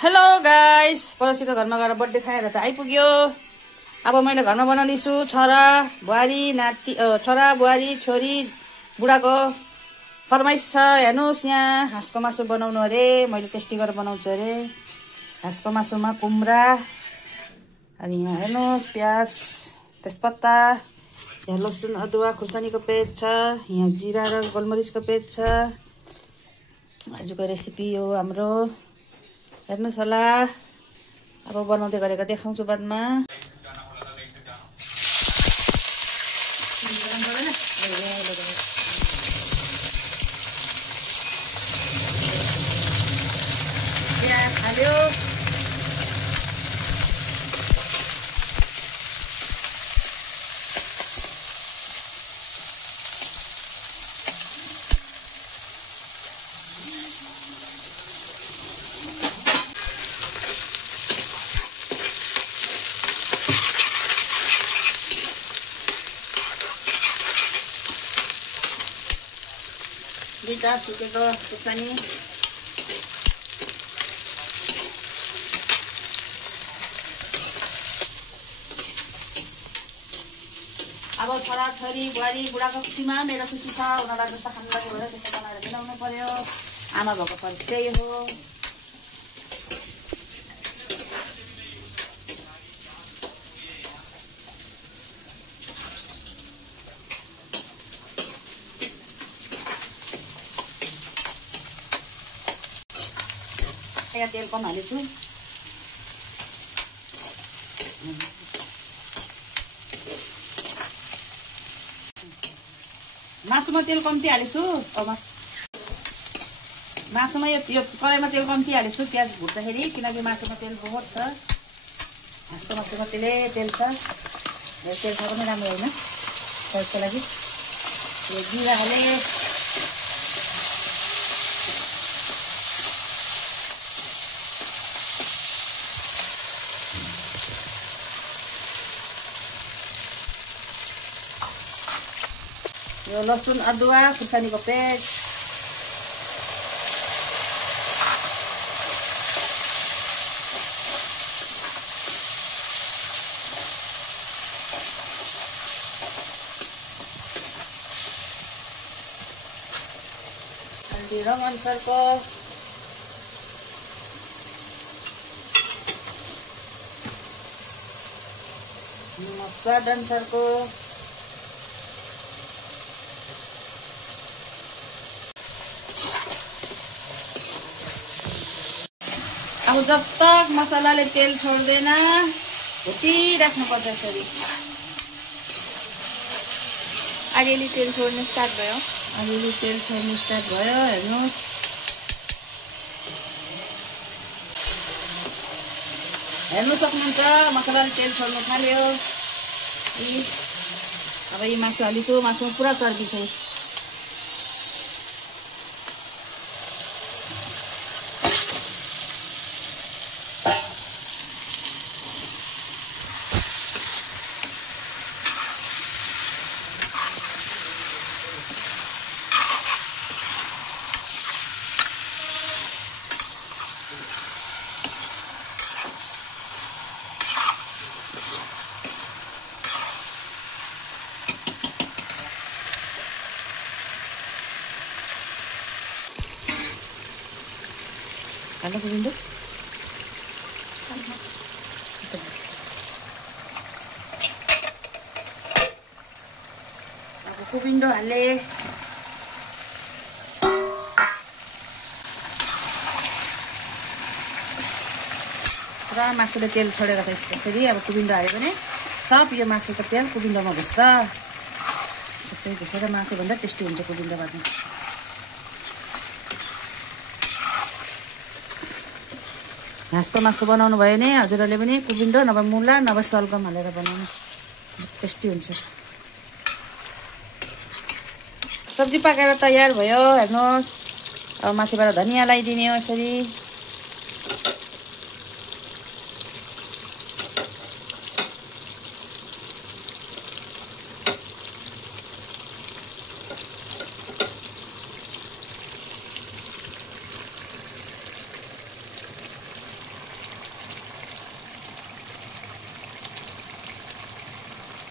Hello guys, पडोसीको घरमा गएर birthday खाएर त आइपुग्यो। अब मैले घरमा बनाउनेछु छोरा बुहारी नाति छोरा बुहारी छोरी बुढाको फरमाइस छ। हेर्नुहोस्, यहाँ हाँसको मासु बनाउनु अरे, मैले टेस्टी गरेर बनाउँछु अरे। हाँसको मासुमा कुम्रा, अनि यहाँ हेर्नुहोस् प्याज तेजपत्ता, यहाँ लसुन अदुवा खुर्सानीको पेस्ट छ, यहाँ जिरा र गोलमरिचको पेस्ट छ। आजको रेसिपी हो हाम्रो, हेर्नुहोस् होला। अब बनाउँदै गरेको देखाउँछु बादमा। प्याज हाल्यो, दुईटा फुटेको खुर्सानी, अब छोरा छोरी बुहारी बुढाको खुसीमा मेरो खुसी छ। उनीहरूलाई जस्तो खानु लाग्यो भने त्यस्तो बनाएर मिलाउनु पर्यो। आमा भएको फर्ज त्यही हो। यहाँ तेल कम हालेछु। मासुमा तेल कम्ती हालेछु। मासुमा यो कराईमा तेल कम्ती हालेछु प्याज भुट्दाखेरि, किनकि मासुमा तेल बहुत छ। हाँसको मासुमा तेल छ। तेल छ पनि राम्रो होइन शरीरको लागि। जिरा हाले, यो लसुन अदुवा खुर्सानीको पेस्ट, हल्दी रङ अनुसारको, स्वाद अनुसारको, अब जब तक मसलाले तेल छोड्दैन भुटिराख्नु पर्छ यसरी। अलिअलि तेल छोड्नु स्टार्ट भयो। अलिअलि तेल छोड्नु स्टार्ट भयो। हेर्नुहोस्, हेर्नु सक्नुहुन्छ मसलाले तेल छोड्नु थाल्यो। अब यी मासु हालिछु। मासुमा पुरा चर्बी छ। Ano kubindo? Ako kubindo hale. पुरा मासुले तेल छोडेको छ यसरी। अब कुबिन्डो हाल्यो भने सब यो मासुको तेल कुबिन्डोमा घुस्छ। सबै घुसेर मासुभन्दा टेस्टी हुन्छ कुबिन्डो भाज्नु। हाँसको मासु बनाउनु भयो भने हजुरहरूले पनि कुबिन्डो नभए मुला नभए सलगम हालेर बनाउनु, टेस्टी हुन्छ। सब्जी पाकेर तयार भयो। हेर्नुहोस्, अब माथिबाट धनियाँ लगाइदिने हो यसरी।